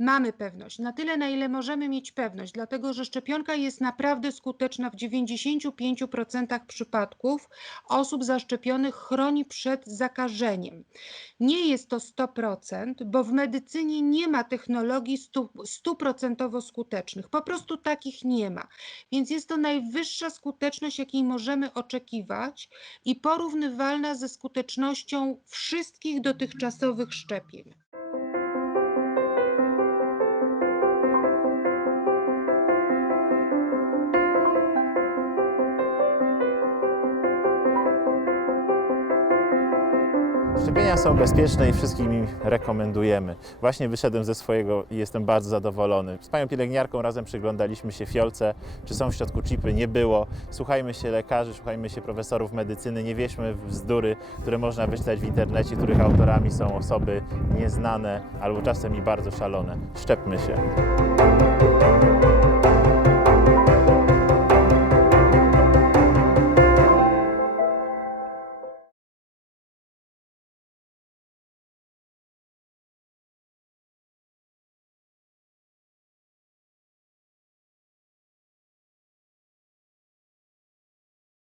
Mamy pewność, na tyle, na ile możemy mieć pewność, dlatego że szczepionka jest naprawdę skuteczna w 95% przypadków osób zaszczepionych chroni przed zakażeniem. Nie jest to 100%, bo w medycynie nie ma technologii stu- stuprocentowo skutecznych. Po prostu takich nie ma. Więc jest to najwyższa skuteczność, jakiej możemy oczekiwać i porównywalna ze skutecznością wszystkich dotychczasowych szczepień. Szczepienia są bezpieczne i wszystkim im rekomendujemy. Właśnie wyszedłem ze swojego i jestem bardzo zadowolony. Z panią pielęgniarką razem przyglądaliśmy się fiolce, czy są w środku chipy, nie było. Słuchajmy się lekarzy, słuchajmy się profesorów medycyny, nie wierzmy w bzdury, które można wyczytać w internecie, których autorami są osoby nieznane albo czasem i bardzo szalone. Szczepmy się.